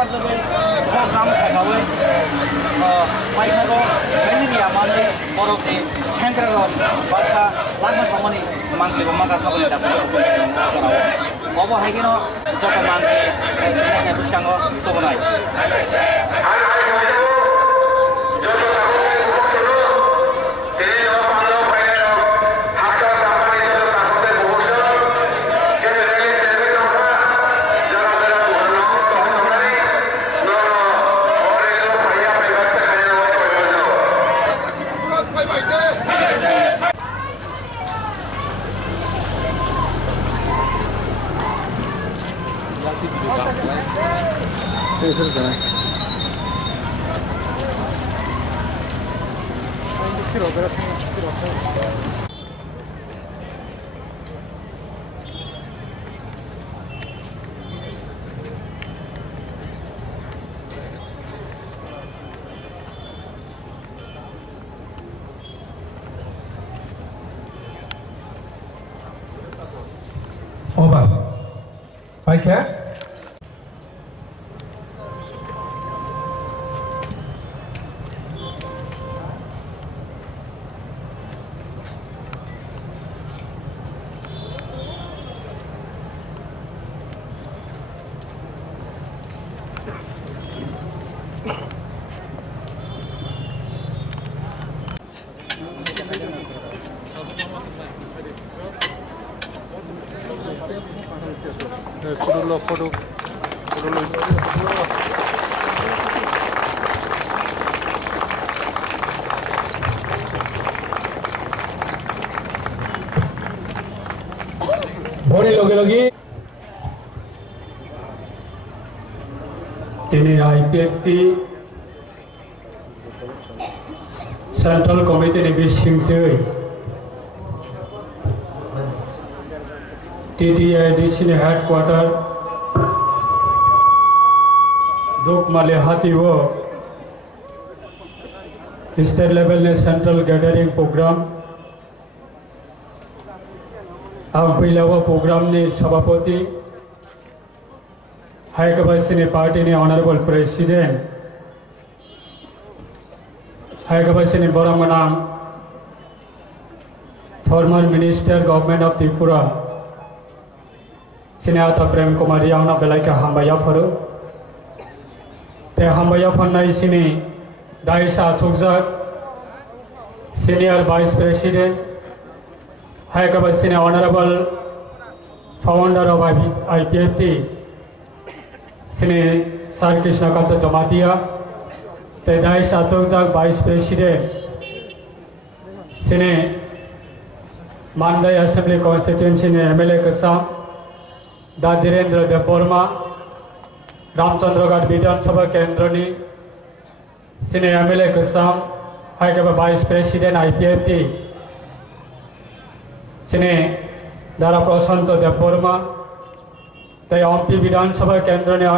program sagawe paikago media mane borokni sengkraro bacha lagna samani mangke maga khabari da karawo obo haigino joko mangke sene buskango tobonai Over. Okay. Photo. Body logi. Tini IPFT Central Committee ni bising tui. TTIDC ni headquarter Duk Malehati wo state level ne central gathering program अब पहिलावा programme ने सभापति हाईकबासिनी पार्टी ने honourable president हाईकबासिनी बरामनाम former minister government of Tripura सिनेता प्रेम कुमार यावना बेलाइका हामबाया फरो ते हामबाया फन्नाई सिनी दाइसा सुखजाक सीनियर वाइस प्रेसिडेंट हाईकबासिनी ऑनरेबल फाउंडर ऑफ IPFT सिने सर कृष्णकांत जमातिया ते दाइसा सुखजाक वाइस प्रेसिडेंट सिने मानदाई असेंबली कॉन्स्टिट्यूएंसी ने MLA कसाम दा धीरेन्द्र देवबर्मा रामचंद्रगढ़ विधानसभा केंद्र नि सिने MLA कसाम हाईकबा वाइस प्रेसिडेंट IPFT सिने दारा प्रशांत देवबर्मा ते MP विधानसभा केंद्र ने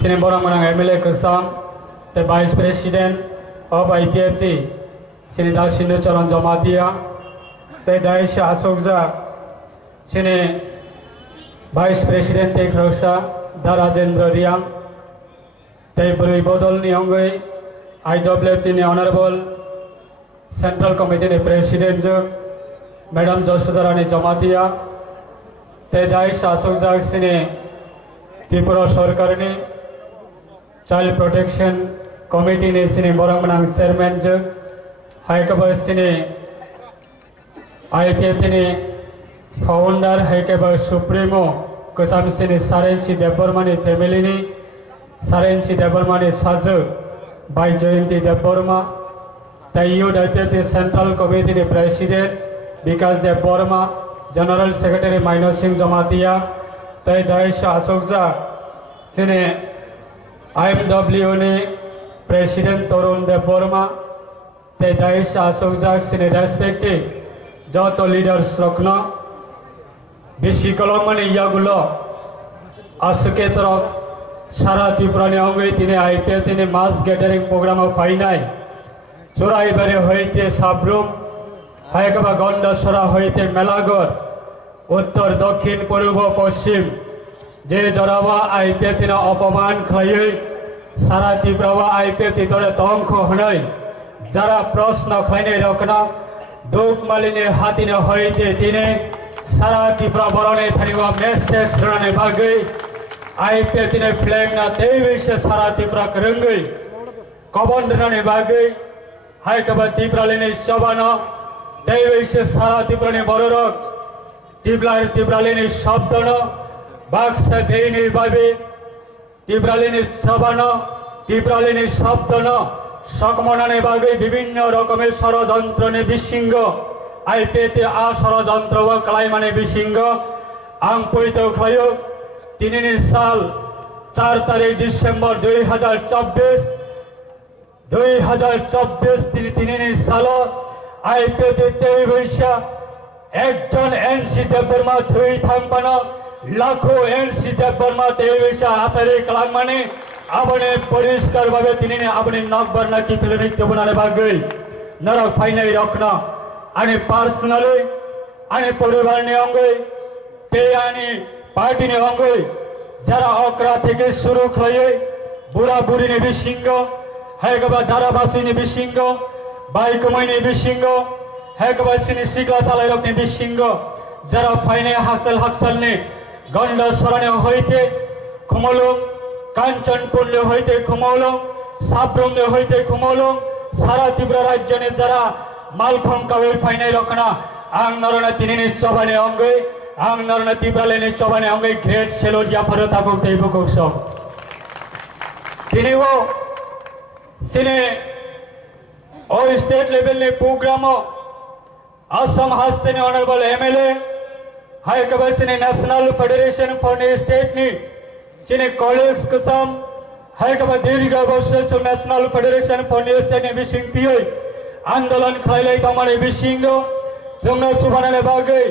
सिने बरामनांग MLA कसाम ते वाइस प्रेसिडेंट ऑफ IPFT सिने दा सिंधुचरण जमातिया ते दाइसा अशोकजा सिने वाइस प्रेसिडेंट ते खरसा दा राजेंद्र रियां ते बुरी बदल नि अंगै IWFT नि ऑनरेबल सेंट्रल कमिटी नि प्रेसिडेंट जो मैडम जसोदारानी जमातिया ते दाइसा अशोकजा सिने त्रिपुरा सरकार नि चाइल्ड प्रोटेक्शन कमिटी नि सिने बरामनांग चेयरमैन जो हाईकबा सिने IPFT नि फाउंडर हाईकबा सुप्रीमो कसाम सिने सारेंसी देवबर्मानी फैमिली नि सारेंसी देवबर्मानी साजो बाई जयंती देवबर्मा ते IPFT सेंट्रल कमिटी नि president Bikash Debbarma general secretary माइनर सिंह जमातिया ते दाइसा अशोकजा सिने IMW नि प्रेसिडेंट तरुण देवबर्मा ते दाइसा अशोकजा सिने रेस्पेक्टिव যত লিডার্স রকন বেশি কলমনি ইয়াগুলো আজকে তরফ সারা ত্রিপুরানি অঙ্গে তিনি IPFT তিনি মাস গ্যাদারিং প্রোগ্রাম ফাইনাই চোরাইবাড়ি হইতে সাবরুম হায়কবা গন্ডাছড়া হইতে মেলাগড় উত্তর দক্ষিণ পূর্ব পশ্চিম जे जरावा आईपीएफ तिना अपमान खालायै सारा त्रिपुरावा आईपीएफ तितरे तंख होनाय जरा प्रश्न खालायनाय रखना दुख मालिनी हातिने होइते तिने सारा त्रिपुरा बरने थानिवा मेसेज रने बागै आईपीएफ तिने फ्लैग ना तेविसे सारा त्रिपुरा करंगै कबन रने बागै हाय कबा त्रिपुरा लेने सबाना तेविसे सारा त्रिपुरा ने बररक त्रिपुरा लेने शब्द न बाक्सा देने बाबे त्रिपुरा लेने सबाना त्रिपुरा लेने शब्द न सकमनाने बागै विभिन्न रकमेर षড়যন্ত্র ने बिसिंग आईपीएफ आ षড়যন্ত্র व कलाइमाने बिसिंग आं पयितो खायो 3 साल 4 तारीख डिसेम्बर 2024 3 साल आईपीएफ तेविसा एकजन एनसी देवबर्मा थुई थांबाना लाखों एनसी देवबर्मा तेविसा आचार्य कलाम माने आबने परिष्कार भावे तिनिने आबने नकबरना की फिल्मिक बनाने बागै नरक फाइनाय रखना आने पर्सनली आने परिवारनि अंगै पेयानि पार्टीनि अंगै जरा अक्रा থেকে শুরু খাयै बुढ़ा बुढ़ीनि बिसिंग हेगबा जाराबासिनि बिसिंग बाइकमाइनि बिसिंग हेगबा सिनि सिक्ला चालायरकनि बिसिंग जरा फाइनाय हाकसालनि गंड सराने होइते खुमलुं कांचनपुर होइते खुमलुं साब्रम होइते खुमलुं सारा त्रिपुरा राज्यनि जरा मालखं कावे फाइनाय रखना आं नरना तिनिनि सबानि अंगै आं नरना त्रिपुरा लेनि सबानि अंगै ग्रेट सेलोजिया फरताबुक तेबुकसम तिनिबो सिने ओ स्टेट लेवल ने प्रोग्राम असम हस्ते ने ऑनरेबल एमएलए हाई कबसिने national federation for the state नि चिने कॉलेज कसम हाई कब दीर्घ वर्ष national federation for the state ने बिसिंग तियै आंदोलन खालायलाय दमाने बिसिंग जोंनो सुबानाने बागै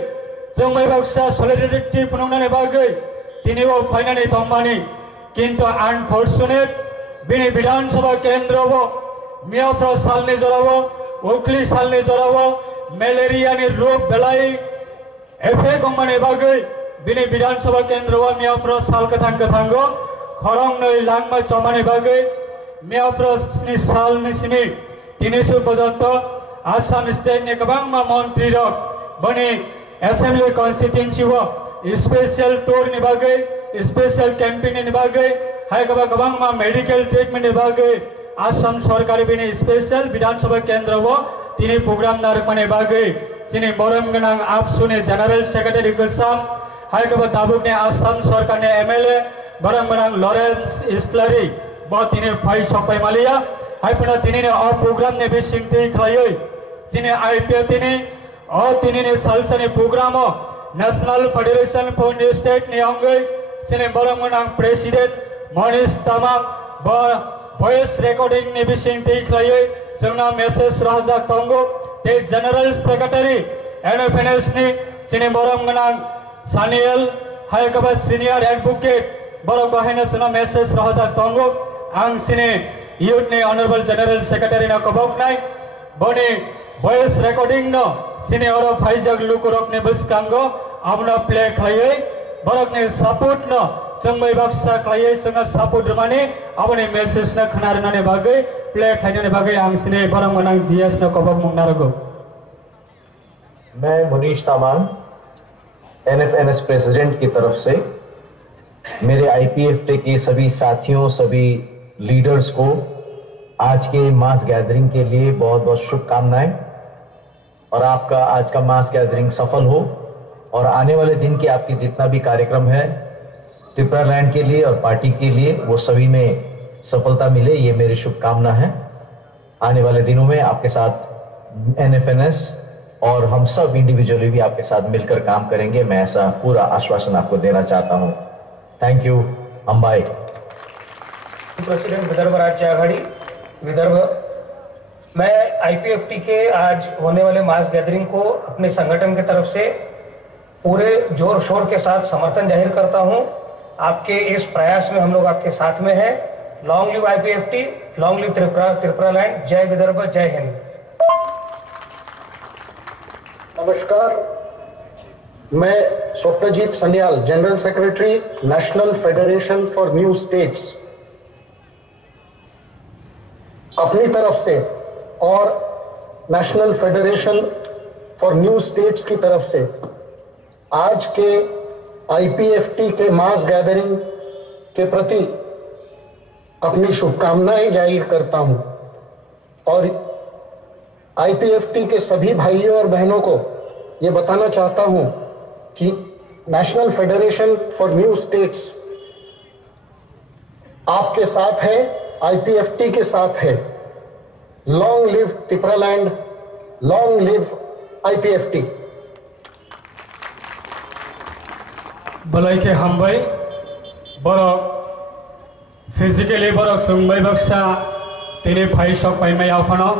जोंबाय बाक्सा सलिडारिटी फुनुंनाने बागै तिनिबो फाइनानै दमाने किंतु अनफॉर्चुनेट बिनि विधानसभा केंद्रबो मियाफ्रा सालनि जरावो उखली सालनि जरावो मलेरिया नि रोग बेलाई एफे गंमाने बागै बिनि विधानसभा केंद्रवा मियाफ्रा साल कथांगो खरं नै लांमा चमाने बागै मियाफ्रा नि साल निसिनि 300 पर्यंत आसाम स्टेट नि गोबां मन्त्री रक बनि असेंबली कन्स्टिट्युएन्सी व स्पेशल टूर नि बागै स्पेशल कैंपेन नि बागै हाय गोबां मेडिकल ट्रीटमेंट नि बागै आसाम सरकार बिनि स्पेशल विधानसभा केंद्र व तिनि प्रोग्राम नारकमाने बागै सिनि बरम गनां आबसुनि जनरल सेक्रेटारि गोसाम हाय दाबुक ने आसाम सरकार ने एमएलए बरम गनां लॉरेंस इस्लारी ब तिनि फाइ सपाय मालिया हाय पुना तिनि ने अ प्रोग्राम ने बिसिंगति खायै सिनि आईपीएफ तिनि अ तिनि ने सालसनि programme national federation for the state नि अंगै सिनि बरम गनां प्रेसिडेंट मनीष तामा ब वॉइस रिकॉर्डिंग ने बिसिंगति खायै जोंना मेसेज राजा तंगो ते जनरल सेक्रेटारि एनएफएनएस नि चिनि बरम गनां सानियल हाय कबा सीनियर एडवोकेट बरम बाहायना सुना मेसेज राजा तंगो आं सिनि यूथ ने ऑनरेबल जनरल सेक्रेटारि ना कबकनाय बनि वॉइस रिकॉर्डिंग न सिनि और फाइजक लुकुरक ने बसकांगो आमना प्ले खायै बरक ने सपोर्ट न जोंबाय बाक्सा खायै जोंना सपोर्ट माने आबने मेसेज न खनारनाने बागै प्ले खायनाने बागै आं सिनि बरम गनां जीएस न कबक मुंनारगो मैं मनीष तामांग एनएफएनएस प्रेसिडेंट की तरफ से मेरे आईपीएफटी के सभी साथियों सभी लीडर्स को आज के मास गैदरिंग के लिए बहुत बहुत शुभकामनाएं और आपका आज का मास गैदरिंग सफल हो और आने वाले दिन के आपके जितना भी कार्यक्रम है त्रिपुरा लैंड के लिए और पार्टी के लिए वो सभी में सफलता मिले, ये मेरी शुभकामना है। आने वाले दिनों में आपके साथ एनएफएनएस और हम सब इंडिविजुअली भी आपके साथ मिलकर काम करेंगे, मैं ऐसा पूरा आश्वासन आपको देना चाहता हूं। Thank you. Ambai president Vidarbha राज्य आघाड़ी विदर्भ। मैं आईपीएफटी के आज होने वाले मास गैदरिंग को अपने संगठन की तरफ से पूरे जोर शोर के साथ समर्थन जाहिर करता हूं। आपके इस प्रयास में हम लोग आपके साथ में हैं। Long live IPFT, long live Tripura land. जय विदर्भ, जय हिंद। नमस्कार। मैं Swapnajit Sanyal, general secretary national federation for new states, अपनी तरफ से और national federation for new states की तरफ से आज के आईपीएफटी के मास गैदरिंग के प्रति अपनी शुभकामनाएं जाहिर करता हूं और आईपीएफटी के सभी भाइयों और बहनों को यह बताना चाहता हूं कि national federation for new states आपके साथ है, आईपीएफटी के साथ है। Long live Tipraland, long live IPFT. बलाइके हामबाय बरक फिजिकली बरक सुंबाय बक्सा तिनि फाइसक पाइमाय आफानो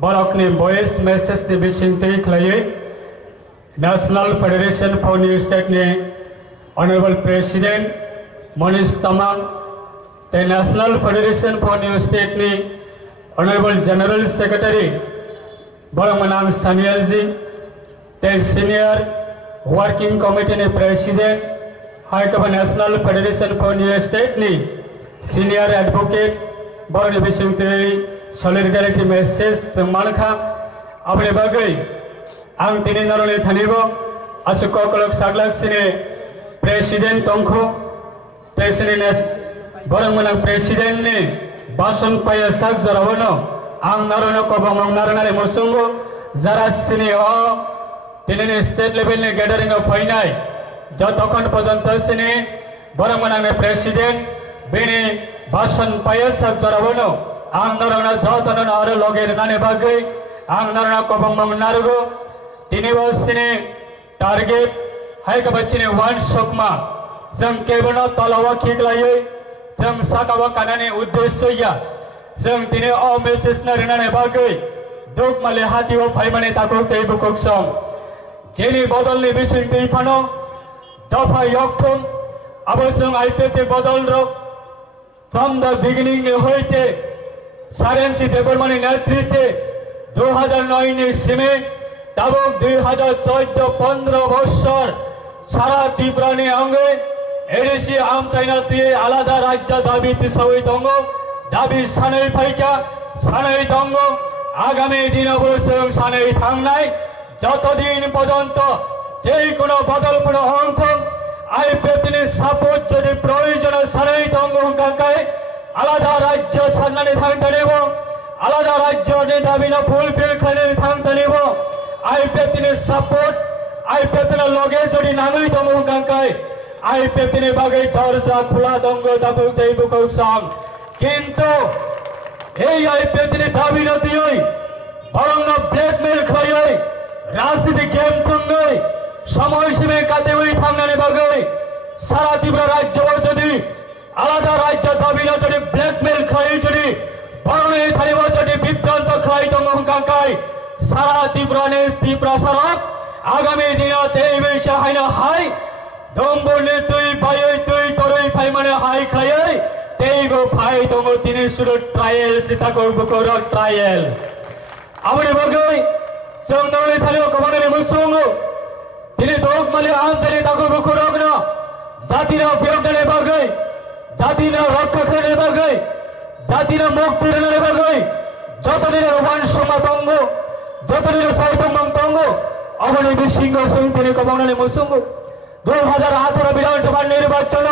बरकनि वॉइस मेसेज नि बिसिंथि खलायै national federation for new state नि honourable president Manish Tamang the national federation for new state नि ऑनरेबल जनरल सेक्रेटरी बरमनाम Sanyal ji the senior working committee ने प्रेसिडेंट हाइकमान national federation for new state नि सीनियर एडवोकेट बरनि बिसिंथि सलिडारिटी मेसेज मानखा अपने बागै आं दिनै नरले थानिबो आसु ककलक सागलाक सिने प्रेसिडेंट तंखो प्रेसिडेंट बरमना प्रेसिडेंट ने भाषण पाया साग जरावनो आं नारनो कबमं नारनाले मुसुंगो जरा सिने दिनै स्टेट लेवल ने गैदरिंग फाइनाय जतखन पर्यन्त सिने बरमना प्रेसिडेंट बेनि भाषण पाया साग जरावनो आं नारना जतन आरो लगे नाने बागै आं नारना कबमं नारगो दिनै सिने टारगेट हाइक बच्चिने वन शोकमा जों केबोनो तलावा खिगलायै जों साकावा कानानि उद्देश्यया जों दिनै अ मेसेज नारनाने बागै दुख माले हातिवा फाइमाने ताको तेबुकक सम जेनि बदलनि बिसिंथि फानो दफा यक्थम अब जों आईपीएफटी बदल रो फ्रम द बिगिनिंग होइते सारेंसि देबरमानि नेतृत्वे 2009 नि सिमे तबक 2014-15 বছর সারা ত্রিপুরানি অঙ্গে এডিসি আম চাইনাতে আলাদা রাজ্য দাবিতে সবাই দঙ্গ দাবি সানাই ফাইকা সানাই দঙ্গ আগামী দিন অবশ্যই সানাই থাংনাই যতদিন পর্যন্ত যে কোনো বদল কোনো অংশ আইপিএফটি সাপোর্ট যদি প্রয়োজন সানাই দঙ্গ কাকায় আলাদা রাজ্য সান্নানি থাংতে নেব আলাদা রাজ্য দাবি না ফুলফিল করে থাংতে নেব आईपीएफटी सपोर्ट आईपीएफटी लगे जदि नांगै दङ गांकाय आईपीएफटी बागै दरजा खुला दङ दाबो दैबुकौ सम किन्तु এই आईपीएफटी दाबि न दियै बरं न ब्लैकमेल खायै राजनीति गेम थंगै समय सीमे काटेबै थांनानै बागै सारा त्रिपुरा राज्यआव जदि आलादा राज्य दाबि न जदि ब्लैकमेल खायै जदि बरं এই थानिबा जदि बिभ्रांत खाय दङ गांकाय सारा त्रिपुरा सड़क आगामी दिन हाईना हाई दम्बरनि दुई बायै दुई तरै फाइमाने हाई खायै तेबो फाइ दङ दिनै सुरु ट्रायल सिताको बुकर ट्रायल आबनि बगै जों नरै थालियो कमाने मुसुंगो दिनै दक माले आंचलि ताको बुकर न जातिना उपयोगने बगै जातिना रक्षा खाने बगै जातिना मुक्ति रने बगै जतनिर वन समा दङ जतनिर साइतमं दङ अबनि बिसिंग सिंहनि कमाने मुसुंगो 2018 विधानसभा निर्वाचन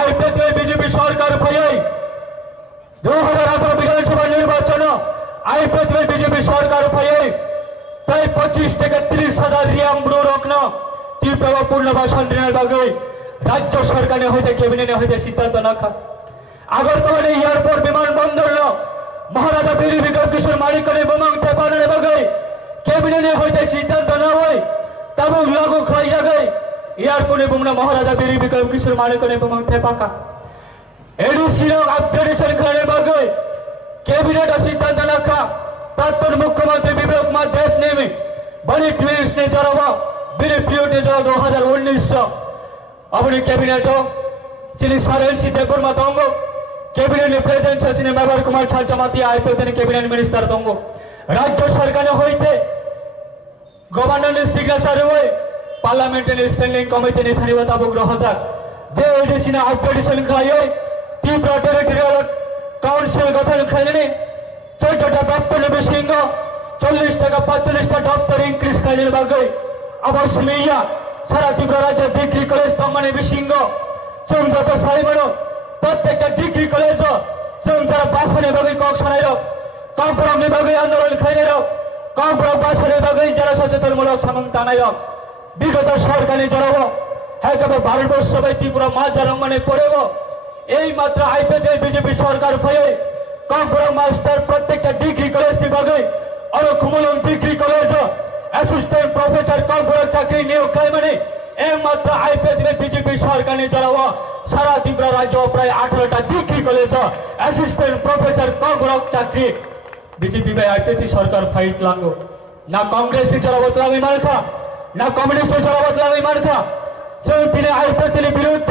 आईपीएफटी बीजेपी सरकार फैयै 2018 विधानसभा निर्वाचन आईपीएफटी बीजेपी सरकार फैयै प्राय 25 থেকে 30,000 रियाम ब्रो रखना त्रिपुरा पुनर्बासन दिনের বাগৈ राज्य सरकार হইতে ক্যাবিনেট হইতে সিদ্ধান্ত নাখা আগরতলা এয়ারপোর্ট বিমানবন্দর महाराजा बीर विक्रम किशोर माणिकने बमंग टेपाने बागै कैबिनेट হইতে সিদ্ধান্ত না হয় तब लागू खाई जागै एयरपोर्ट बुमना महाराजा बीर विक्रम किशोर माणिकने बमंग टेपाका एडीसी अपडेशन खाने बागै कैबिनेट सिद्धांत नाखा प्राक्तन मुख्यमंत्री विवेक कुमार देव ने बड़ी क्लिस ने जरावा बिरे पीरियड ने जरा 2019 अपने कैबिनेट चिली सारेंसी देवबर्मा दंगो कैबिनेट प्रेजेंट छसिने मेंबर कुमार छाजमाती आईपीएफटी कैबिनेट मिनिस्टर दंगो राज्य सरकार होइते गवर्नर ने सिग्नेचर हुए पार्लियामेंटारि स्टैंडिंग कमिटी नि थानिबा ताबुक रहजाक जे एडिसिना अपडेशन खायो त्रिपुरा टेरिटोरियल काउंसिल गठन खाइने 14टा दप्तर बिसिंग 40 টাকা 45টা দপ্তর ইনক্রিজ খাইনে বাগৈ আবার সিমিয়া সারা ত্রিপুরা রাজ্য ডিগ্রি কলেজ তমানে বিসিংগ जों যত সাইমনো প্রত্যেকটা ডিগ্রি কলেজ जों যারা বাসনে বাগৈ কক শোনাইল ককবরমনি বাগৈ আন্দোলন খাইনে ককবরম বাসনে বাগৈ যারা সচেতনমূলক সামং টানাইল বিগত সরকারি জড়াব একেবারে ভারতবর্ষ সবাই ত্রিপুরা মাঝার মানে পড়েব এই মাত্র আইপিএতে বিজেপি সরকার হয়ে ককবরম মাস্টার প্রত্যেকটা ডিগ্রি কলেজ বাগৈ और कुमलम डिग्री कॉलेज असिस्टेंट प्रोफेसर ककबरम चाकरी नियोग खाई माने एकमात्र आईपीएस में बीजेपी सरकार ने चलावा सारा त्रिपुरा राज्य प्राय 18टा डिग्री कॉलेज असिस्टेंट प्रोफेसर ककबरम चाकरी बीजेपी में आईपीएस सरकार फाइट लांगो ना कांग्रेस ने चलावत लागे मारखा ना कम्युनिस्ट ने चलावत लागे मारखा से तिने आईपीएस ने विरुद्ध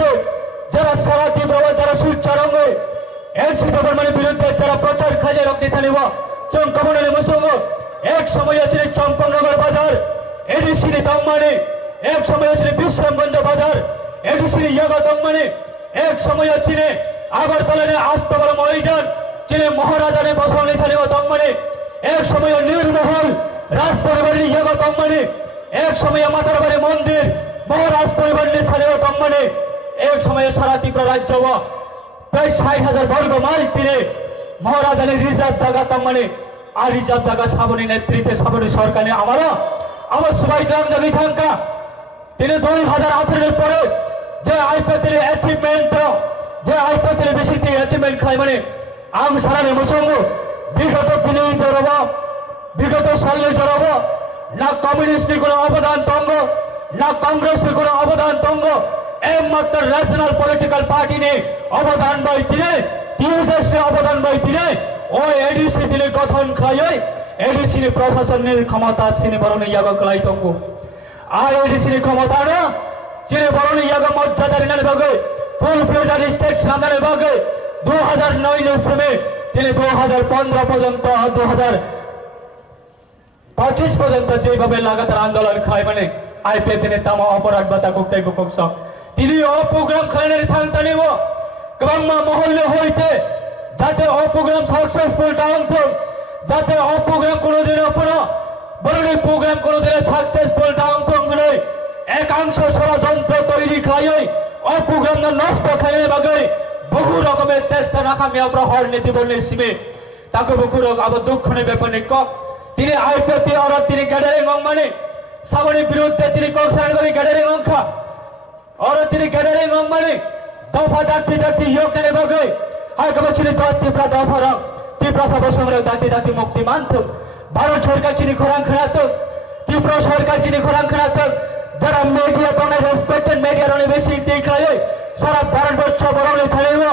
जरा सारा त्रिपुरा जरा सुचारंगे एनसी गवर्नमेंट विरुद्ध जरा प्रचार खाजे रखने थानिवा जों कमने मुसंग एक समय आछिले चंपकनगर बाजार एडिसिनि दममाने एक समय आछिले विश्रामगंज बाजार एडिसिनि यागा दममाने एक समय आछिले आगरतलाने आस्तबल मैदान जिने महाराजाने बसाउने थालेवा दममाने एक समय नीरमहल राजपरिवारनि यागा दममाने एक समय मातारबारी मन्दिर महाराज परिवारनि सारेवा दममाने एक समय सारा त्रिपुरा राज्यमा प्राय 60,000 वर्ग माइल तिने महाराजाने रिजार्व जागा तमाने आ रिजार्व जागा साबनी नेतृत्वे साबनी सरकार ने আমার সবাই গ্রাম জাগি থাকা তিনি 2018 এর পরে যে আইপিএল অ্যাচিভমেন্ট যে আইপিএল বেশি অ্যাচিভমেন্ট খাই মানে আম সারানে মসঙ্গ বিগত দিনে জড়াব বিগত সালে জড়াব না কমিউনিস্টের কোনো অবদান তঙ্গ না কংগ্রেসের কোনো অবদান তঙ্গ একমাত্র ন্যাশনাল পলিটিক্যাল পার্টি ने অবদান বাই তিনি টিউএসএস ने অবদান বাই তিনি ও এডিসি দিলে গঠন খায় एडिसी प्रशासन ने क्षमता सिने बरने यागा कलाई तंगो आ एडिसी क्षमता ना सिने बरने यागा मर्यादा ने बागे फुल फ्लेजर स्टेट सामने बागे 2009 এর সময় তিনি 2015 পর্যন্ত 2025 পর্যন্ত যেভাবে লাগাতার আন্দোলন খায় মানে আইপিএ তিনি তামা অপরাধ বাতা কোকটাই কোকস তিনি ও প্রোগ্রাম খাইনে থাকতে নিব গ্রাম্য মহল্লে হইতে যাতে ও প্রোগ্রাম সাকসেসফুল ডাউন যাতে ও প্রোগ্রাম কোনোদিন অপরা বরণী প্রোগ্রাম কোনোদিন সাকসেসফুল ডাউন তঙ্গলে একাংশ ষড়যন্ত্র তৈরি খায় ও প্রোগ্রাম নষ্ট খাইনে বাগে বহু রকমের চেষ্টা নাকামি আমরা হর নীতি বললে সিমে তাকে বহু রকম আবার দুঃখনে ব্যাপারে কক তিনি আইপিএতে আর তিনি গ্যাদারিং মানে সামনের বিরুদ্ধে তিনি ককসান করে গ্যাদারিং অংখা আর তিনি গ্যাদারিং মানে দফা জাতি জাতি ইয়োকানে বাগে আর কবে ছিল ত্রিপুরা দফা রং त्रिपुरा सबसंग्रह दाती दाती मुक्ति मानत भारत सरकार चिनी खोरां खनात त्रिपुरा सरकार चिनी खोरां खनात जरा मीडिया तो रेस्पेक्टेड मीडिया रने बेसी देखाय सारा भारतवर्ष बरणे थालेव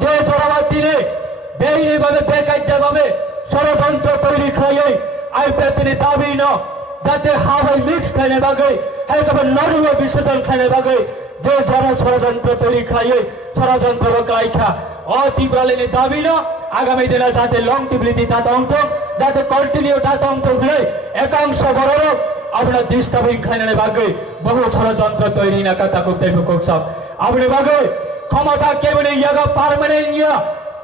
जे जराबाती ने बेइनी भावे बेकायदा भावे षড়যন্ত্র তৈরি খায় आईपीएल तिनी दाबी न जाते हावाई मिक्स खाने बागे एकेबारे नरम विसर्जन खाने बागे जे जरा षড়যন্ত্র তৈরি খায় ষড়যন্ত্র বাকাইখা ও ত্রিপুরালে দাবি ন आगामी दिन जाते लंगटिबिलिटी तातंक जाते कंटिन्यू तातंक घुरे एकांश बरर अपना डिस्टर्बिंग खाने बागे बहु षড়যন্ত্র तैरी ना कथा कुक्ते बुकोक्स अपने बागे क्षमता केबने यागा पार्मानेंट या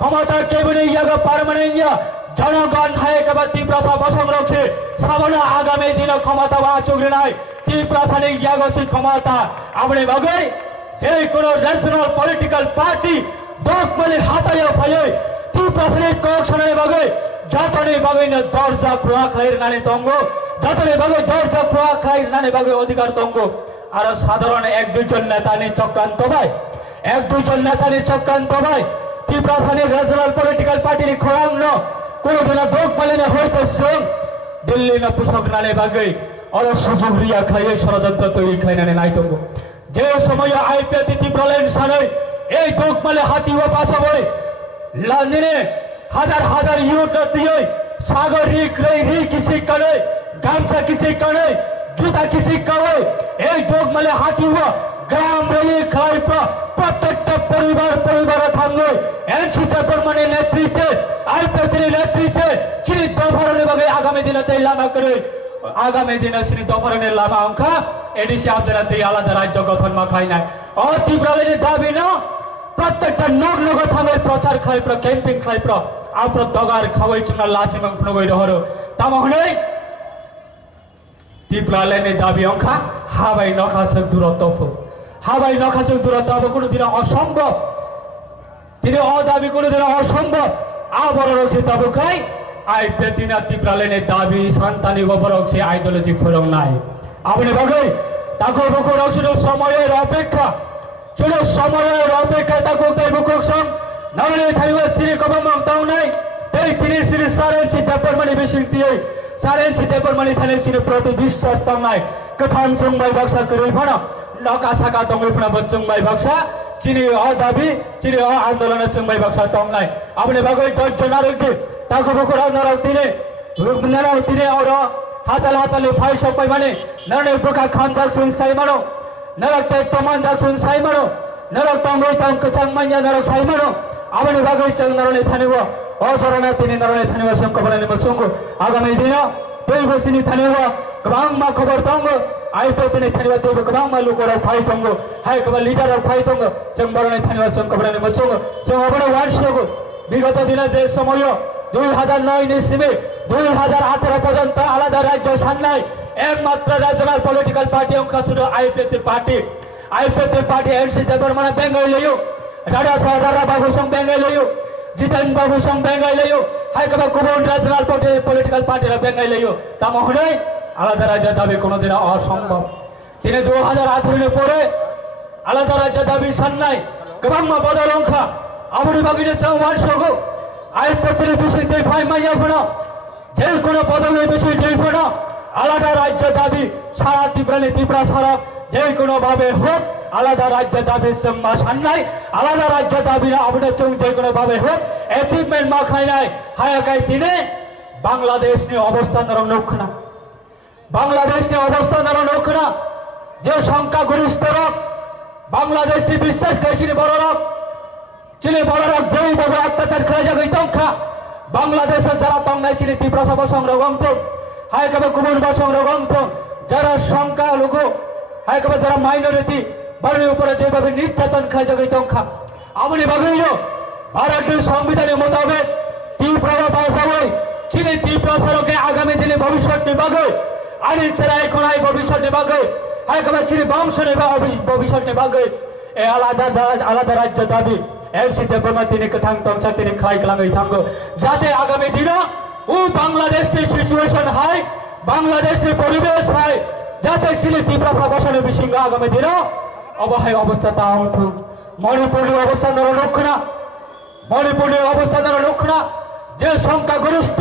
क्षमता केबने यागा पार्मानेंट या जनगण है केबा त्रिपुरा सबसंरक्षे सामने आगामी दिन क्षमता बाचुग्रे नाय त्रिपुरा साने यागा सि क्षमता अपने बागे जे कोनो नेशनल पॉलिटिकल पार्टी दोकमले हाताया फाये त्रिपुरा कक्षणे बागे जातने बागे न दर्जा खुआ खाइर नाने तंगो जातने बागे दर्जा खुआ खाइर नाने बागे अधिकार तंगो আর সাধারণ এক দুইজন নেতা নি চক্রান্ত ভাই এক দুইজন নেতা নি চক্রান্ত ভাই ত্রিপুরা সানে ন্যাশনাল পলিটিক্যাল পার্টি নি খরাং ন কোন দিন দোক পালে হইতেছে দিল্লি না পুষক নালে বাগে আর সুযোগ রিয়া খাইয়ে ষড়যন্ত্র তৈরি খাই নানে নাই তঙ্গো যে সময় আইপিএল ত্রিপুরা লেন সানে এই দোক মালে হাতি ও পাসাবই लाने हजार हजार यूट दिए सागर री किसी करे गामछा किसी करे जूता किसी करे एक दोग मले हाथी हुआ ग्राम रैली खाई प्रत्येक परिवार परिवार थांगे एनसी परमाने नेतृत्व आईपीएल नेतृत्व चिनी दफारने बागे आगामी दिन तैलामा करे আগামী দিনে সিনি দফরণের লামা অঙ্ক এডিসি আপনারা দিয়ে আলাদা রাজ্য গঠন মাখাই নাই ও তীব্রালের দাবি না প্রত্যেকটা নগ্ন কথামের প্রচার খাইপ্র ক্যাম্পিং খাইপ্র আপনার দগার খাওয়াই চুনা লাসি মাংস নগৈ রহর তামহনে তীব্রালের দাবি অঙ্কা হাবাই নখাসক দূরত্ব হাবাই নখাসক দূরত্ব হবে কোনোদিন অসম্ভব তিনি অদাবি কোনোদিন অসম্ভব আবার রয়েছে তাবুকাই আই বেদিনা তীব্রালের দাবি সন্তানি গোবরক সে আইডিওলজি ফরম নাই আপনি ভাবে তাকে বুকুর ছিল সময়ের অপেক্ষা ছিল সময়ের অপেক্ষা তাকে তাই বুকুর সং নামলে থাইবা শ্রী কবমং তাও নাই তাই তিনি শ্রী সারেন্সি দেবরমণি বিশিং দিয়ে সারেন্সি দেবরমণি থানে শ্রী প্রতি বিশ্বাস তাও নাই কথান চুংবাই ব্যবসা করে ফোনা নকা সাকা তঙ্গই ফোনা বচুংবাই ব্যবসা চিনি অদাবি চিনি আন্দোলনের চুংবাই ব্যবসা তাও নাই আপনি ভাবে ধৈর্য নারকটি তাকে বুকুর নারাও তিনি ওরা হাজাল হাজালে ফাই সবাই মানে নারনে বুকা খান যাচ্ছেন সাই মানো নারক তে তমান যাচ্ছেন সাই মানো নারক তঙ্গই তাম কসাং মাইয়া নারক সাই মানো আপনি বাগৈ সং নারনে থানিব অজরনা তিনি নারনে থানিব সং কবনানি মসুঙ্গ আগামী দিন দুই বসিনি থানিব গোবাং মা খবর তঙ্গ আইপো তিনি থানিব দুই গোবাং মা লুকরা ফাই তঙ্গ হাই কবা লিডার ফাই তঙ্গ সং বরনে থানিব সং কবনানি মসুঙ্গ সং আপনি ওয়ানশগ বিগত দিনে যে সময় 2009 ইসিমে 2018 পর্যন্ত আলাদা রাজ্য সান্নাই একমাত্র ন্যাশনাল পলিটিক্যাল পার্টি অঙ্ক শুধু আইপিএফ পার্টি এনসি দেবরমানা বেঙ্গল লইও রাজা সাহারা বাবু সং বেঙ্গল লইও জিতেন বাবু সং বেঙ্গল লইও হাইকবা কুবন ন্যাশনাল পলিটিক্যাল পার্টিরা বেঙ্গল লইও তা মহনে আলাদা রাজ্য দাবি কোনোদিন অসম্ভব তিনি 2018 পরে আলাদা রাজ্য দাবি সান্নাই গবাংমা বদল অঙ্ক আমরি বাগিনে সংবাদ সহ আইপিএফের বিষয় দিয়ে ভাই মাইয়া ফোনা যে কোনো পদলের বিষয় দিয়ে ফোনা আলাদা রাজ্য দাবি সারা ত্রিপুরা সারা যে কোনো ভাবে হোক আলাদা রাজ্য দাবি সম্মা সান্নাই আলাদা রাজ্য দাবি না আপনার চোখ যে কোনো ভাবে হোক অ্যাচিভমেন্ট মাখাই নাই হায়াকাই তিনি বাংলাদেশ নিয়ে অবস্থান নক্ষণা বাংলাদেশ নিয়ে অবস্থান নক্ষণা যে সংখ্যাগরিষ্ঠ রক বাংলাদেশ নিয়ে বিশ্বাস করেছিনি বড় রক চিনি বড়রা যেইভাবে অত্যাচার খেলে যাবে তংখা বাংলাদেশের যারা তংনাই ছিল তীব্র সভা সংগ্রহন্ত হাইকবে কুমুর বা সংগ্রহন্ত যারা সংখ্যালঘু হাইকবে যারা মাইনরিটি বর্ণের উপরে যেভাবে নির্যাতন খেলে যাবে তংখা আপনি ভাবিল ভারতীয় সংবিধানের মোতাবেক তীব্র ভাষাবই চিনি তীব্র সড়কে আগামী দিনে ভবিষ্যৎ নিবাগে আনি ছাড়া এখন আই ভবিষ্যৎ নিবাগে হাইকবে চিনি বংশ নিবা ভবিষ্যৎ নিবাগে এ আলাদা রাজ্য দাবি এমসি দেববর্মা তিনি কথাং তংসা তিনি খাই কলাঙ্গই থাঙ্গো যাতে আগামী দিনে ও বাংলাদেশের সিচুয়েশন হয় বাংলাদেশের পরিবেশ হয় যাতে ছিল তীব্র সাবসানের বিশৃঙ্গ আগামী দিনে অবহায় অবস্থা তা হতো মণিপুরের অবস্থা লক্ষণা মণিপুরের অবস্থা লক্ষণা যে সংখ্যাগরিষ্ঠ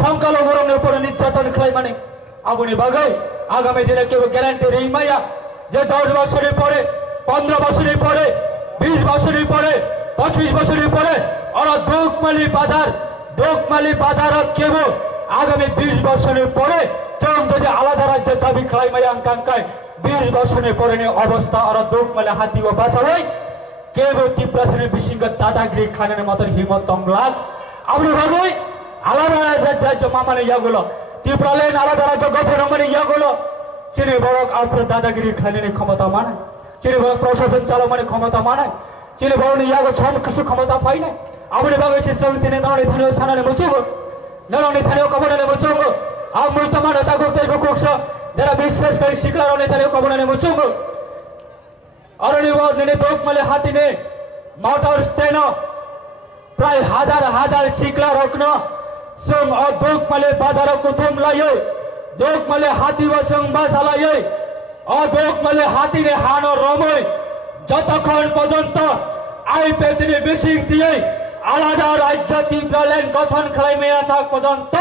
সংখ্যালঘুর উপরে নির্যাতন খাই মানে আপনি বাগাই আগামী দিনে কেউ গ্যারান্টি এই মাইয়া যে 10 বছরের পরে 15 বছরের পরে 20 বছরের পরে 25 বছরের পরে ওরা দোকমালি বাজার কেব আগামী 20 বছরের পরে যদি আলাদা রাজ্যের দাবি খাই মাই আঙ্কাঙ্কায় 20 বছরের পরে অবস্থা ওরা দোকমালি হাতি ও বাঁচাবে কেব তীব্রাসনের বিশৃঙ্গ দাদাগিরি খানের মতন হিমত তংলাগ আপনি ভাবুই আলাদা রাজ্য মামানে ইয়াগুলো ত্রিপুরালেন আলাদা রাজ্য গঠন মানে ইয়াগুলো চিনি বড়ক আপনার দাদাগিরি খানের ক্ষমতা মানে চিনি বড় প্রশাসন চালক মানে ক্ষমতা মানে চিনি বড় ইয়াগো ছম কিছু ক্ষমতা পাই না আপনি ভাবে সে তিনি নরনি থানীয় সানানে বসুব নরনি থানীয় কবরনে বসুব আর মুলতমান তা করতে বুকুকস যারা বিশ্বাস করে শিখলা রনি থানীয় কবরনে বসুব অরণি ওয়াদনে দোকমালে হাতিনে মাউটার স্টেন প্রায় হাজার শিখলা রকন সং দোকমালে বাজার কুতুম লাইয়ে দোকমালে হাতি বসং বাসালাইয়ে দোকমালে হাতিনে হানো রময় যতক্ষণ পর্যন্ত আইপিএফ তিনি বিশিং দিয়ে আলাদা রাজ্য ত্রিপুরাল্যান্ড গঠন খেলাই মেয়ে আসা পর্যন্ত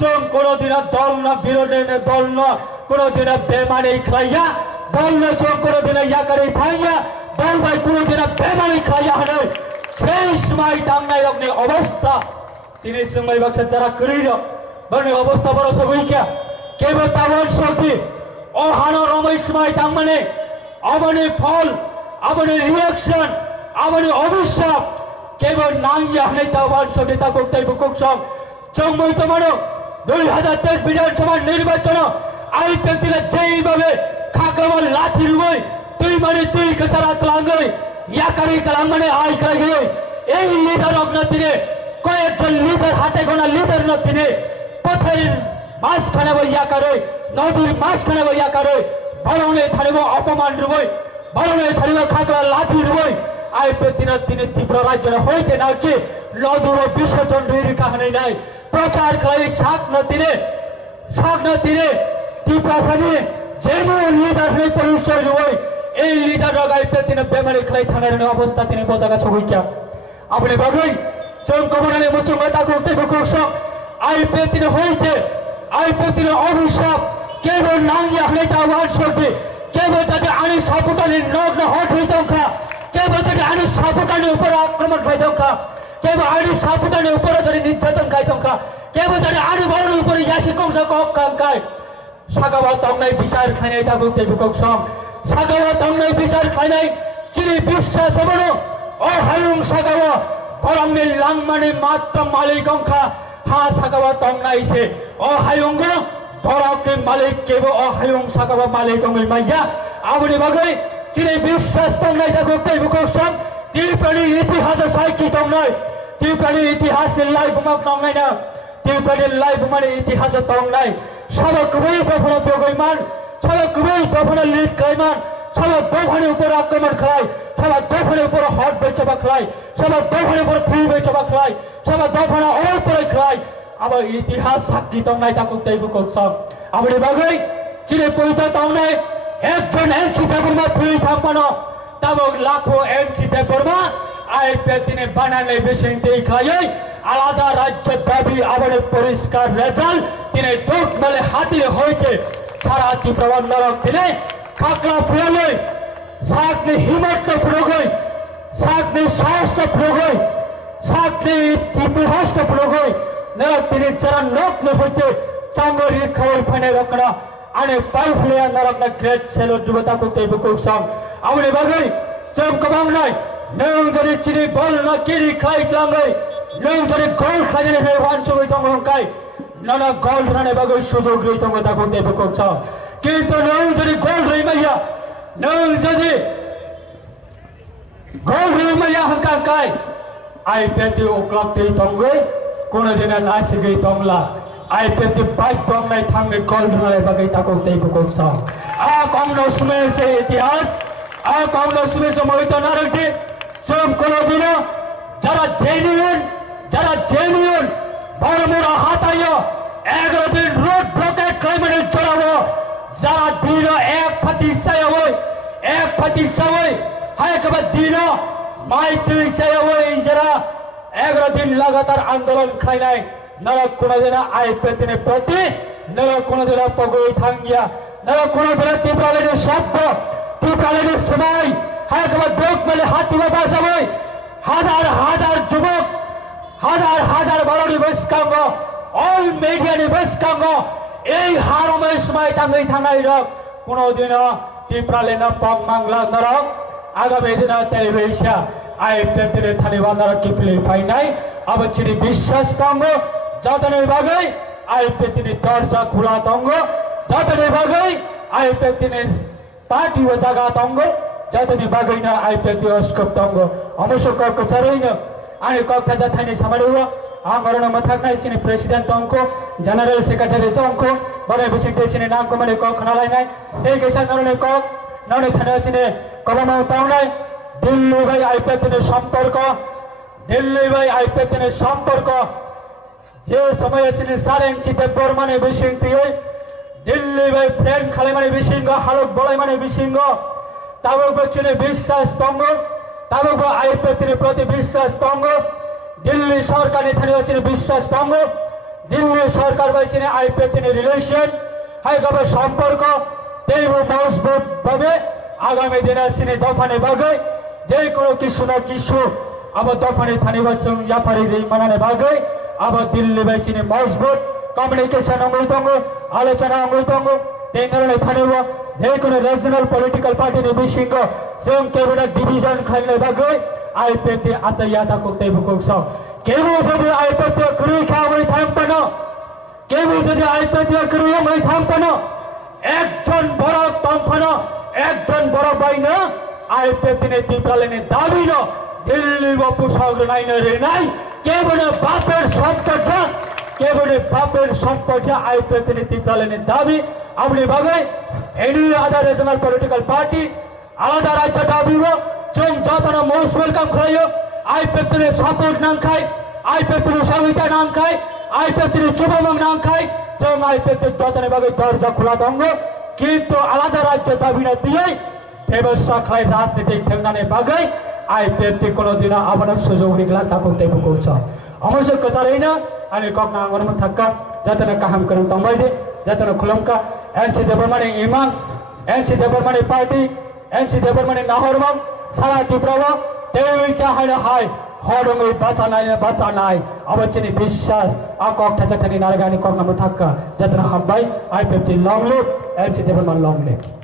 চোখ কোনোদিন দল না বিরোধী দল না কোনোদিন বেমানি খেলাইয়া দল না চোখ কোনোদিন ইয়া করে থাইয়া দল ভাই কোনোদিন বেমানি খেলাইয়া হলে সেই সময় টাঙ্গাই অগ্নি অবস্থা তিনি সময় বাক্সা যারা করিল বনে অবস্থা বড় সবইকা কেবল তাবন শক্তি ও হানো রময় সময় টাঙ্গানে আমনে ফল আমনে রিয়াকশন আমনে অভিশাপ কেবল নাঙ্গিয়া হনে তাবন শক্তি তা করতে বুকুক সব চমই তো মানো 2023 বিধানসভা নির্বাচন আইপিএফটিলে যেইভাবে খাকলাবার লাঠি রুবই তুই মানে তুই কেসারা তলাঙ্গই ইয়াকারি কালাম মানে আই কাগই এই লিডার অগ্নতিনে কয়েকজন লিডার হাতে গোনা লিডার নতিনে পথের মাঝখানে বইয়া করে নদীর মাঝখানে বইয়া করে বরণে থানিব অপমান রুবই বরণে থানিব খাকলা লাঠি রুবই আইপিএফটিনের দিনে তীব্র রাজ্যের হইতে নাকি নদুর বিসর্জন রুইর কাহিনী নাই প্রচার খাই শাক নদীরে তীব্রাসানি যেমন লিডার হয়ে পরিচয় রুবই এই লিডার আইপিএফটিনে বেমারি খাই থানার অবস্থা তিনি বোঝাগা সবইকা আপনি বাগৈ জনকমনানে মুসলমান করতে বকুসম আইপিএফটিনে হইতে আইপিএফটিনে অভিশাপ কেবল নাঙ্গিয়া হইতে আহ্বান করতে কেবল যাতে আনি সাপুটানি নগ্ন হট হইতঙ্কা কেবল যাতে আনি সাপুটানি উপর আক্রমণ হইতঙ্কা কেবল আনি সাপুটানি উপরে যদি নির্যাতন খাইতঙ্কা কেবল যাতে আনি বড় উপরে ইয়াসি কমসা কক কাঙ্কায় সাগাবা তংনাই বিচার খাইনাই তা করতে বকুসম সাগাবা তংনাই বিচার খাইনাই চিনি বিশ্বাস হবন ও হায়ুং সাগাবা বরংনি লাংমানি মাত্র মালিক অংখা হা সাগাবা তংনাইছে ও হায়ুং বরংনি মালিক কেব ও হায়ুং সাগাবা মালিক অংই মাইয়া আবনি বাগৈ চিনি বিশ্বাস তংনাই তা করতে বকুসম ত্রিপ্রাণী ইতিহাস সাইকি তংনাই ত্রিপ্রাণী ইতিহাস লাই বুমাক নংনাই না ত্রিপ্রাণী লাই বুমানি ইতিহাস তংনাই সব কুবই দফনা প্রগৈমান সব কুবই দফনা লিড কাইমান সব দফানের উপর আক্রমণ খায় সব দফানের উপর হট বেচে বাখলায় সব দফানের উপর থ্রি বেচে বাখলায় সব দফানা অল পরে খায় আবার ইতিহাস সাক্ষী তংনাই তা করতে বকুসম আপনি বাগৈ চিরে পয়তা তংনাই একজন এনসি দেবর্মা থ্রি থাম্পানো তাবক লাখো এনসি দেবর্মা আইপিএফটিনে বানালে বেশি খাই আলাদা রাজ্য দাবি আবার পরিষ্কার রেজাল্ট তিনি দুঃখ বলে হাতিয়ে হয়েছে সারা তীব্রবান নরক দিলে খাকলা ফুরালে সাকনি হিমত ফুরগই সাকনি সাহস ফুরগই সাকনি ইতিহাস ফুরগই নরক তিনি যারা নগ্ন হইতে চাঙ্গরি খবর ফানে রকনা আনে পাইফলে নরক না গ্রেট সেলো যুবতা করতে বকুসম আমনে বাগৈ চম কবাং নাই নং যদি চিনি বল না কিরি খাই ক্লাঙ্গই নং যদি গোল খাইনে হে ওয়ানসো হইতং কাই নানা গোল রানে বাগৈ সুযোগ হইতং তা করতে বকুসম কিন্তু নং যদি গোল রই মাইয়া নং যদি গোল রই মাইয়া হংকার কাই আইপিএফটি ওক্লাক তেই তঙ্গই কোন দিন না সিগই তংলা আইপিএফটি বাইক তংনাই থাঙ্গে গোল রানে বাগৈ তা করতে বকুসম আ কংগ্রেস में से इतिहास आ कांग्रेस में से मोहित नारंगी सब कोनो दिन যারা জেনুইন বড়মুড়া হাতাইও 11 দিন রোড ব্লকেট ক্লাইমেট জড়াবো যারা দিন এক ফাতিসাই হায় কবে দিন মাইত্রিসাই যারা 11 দিন লাগাতার আন্দোলন খাই নাই নরক কোনো দিন আইপিএফটিনে প্রতি নরক কোনো দিন পগই থাঙ্গিয়া নরক কোনো দিন তীব্রালের শব্দ তীব্রালের সময় হায় কবে দুঃখ মেলে হাতি বাবা সবাই হাজার হাজার যুবক হাজার হাজার বড়ি বৈষ্কাঙ্গ অল মিডিয়ানি বৈষ্কাঙ্গ এই হারমের সময় তাঙ্গই থানাই রক কোনোদিনও তীব্রালে না পগ মাংলা নরক আগামী দিন তেইশা আইপিএফটির থানিবা নরক কিফলি ফাইনাই আবচিনি বিশ্বাস তঙ্গ যতনে বাগৈ আইপিএফটির দরজা খোলা তঙ্গ যতনে বাগৈ আইপিএফটির পার্টি ও জায়গা তঙ্গ যতনি বাগৈ না আইপিএফটি অস্কপ তঙ্গ অবশ্য কক চারই না आणि कक्षा जाथायनि सामारिव आंगरन मथाकनाय सिनि प्रेसिडेंट तंको जनरल सेक्रेटारि तंको बरे बिसिंटे सिनि नामको माने क खनालायनाय এই কেসা নরনে কক নরনে থানা সিনে কবামাও তাওনাই দিল্লি ভাই আইপিএফটির সম্পর্ক যে সময় সিনি সারেন চিতে বর্মানে বিসিংতি দিল্লি ভাই ফ্রেন্ড খালে মানে বিসিংগ হালক বলাই মানে বিসিংগ তাবো বচিনে বিশ্বাস তঙ্গ তাবো আইপিএফটির প্রতি বিশ্বাস তঙ্গ দিল্লি সরকার থানিয়ে বিশ্বাস তঙ্গ দিল্লি সরকার বাইছিনে আইপিএফটির রিলেশন হাই গবে সম্পর্ক দেব মজবুত ভাবে আগামী দিনে সিনে দফানে বাগৈ যে কোনো কিছু না কিছু আবার দফানে থানিবাচং জাফারি মানানে বাগৈ আবার দিল্লি বাইছিনে মজবুত কমিউনিকেশন অঙ্গিতঙ্গ আলোচনা অঙ্গিতঙ্গ এই ধরনের থানিব যে কোনো রিজনাল পলিটিক্যাল পার্টির বিশিঙ্গ সেম ক্যাবিনেট ডিভিশন খাইলে বাগৈ আইপিএফটি আচাইয়াতা করতে বুকুকস কেবল যদি আইপিএফটি কুড়ি খাওয়াই থাকবে না কেউ যদি আইপিএফটি করুন মই থামতো না একজন বড় তমফানো একজন বড় বাইনা আইপিএফটি নেতৃত্বালেনে দাবি না দিল্লি বাপু সংগ্রহ নাই নাই কেবল বাপের সম্পদ কেবল বাপের সম্পদ আইপিএফটি নেতৃত্বালেনে দাবি আপনি বাগে any other regional political party আলাদা রাজ্য দাবি जों जातना मोस्ट वेलकम खायो आईपीएफटी सपोर्ट नांखाय आईपीएफटी सहायता नांखाय आईपीएफटी शुभमंग नांखाय जों आईपीएफटी जातना बागे दरजा खुला दङ किन्तु आलादा राज्य दाबि ना दियै व्यवस्था खाय राजनीतिक थेंनाने बागे आईपीएफटी कोनोदिन आबाद सुजोग रिगला ताको तेबु कोछ अमसे कचारैना अनि ककना गरम थक्का जातना काम करम तंबाइदे जातना खुलमका एनसी देबरमाने इमाम एनसी देबरमाने पार्टी एनसी देबरमाने नाहरमाम सारा टिप्रावा तेवी चाहना हाय हरंगै बाचा नाय अबचिनि विश्वास आकक थाचनि नारगानि ककना थक्का जातना हमबाय IPFT long live NC Debbarman long live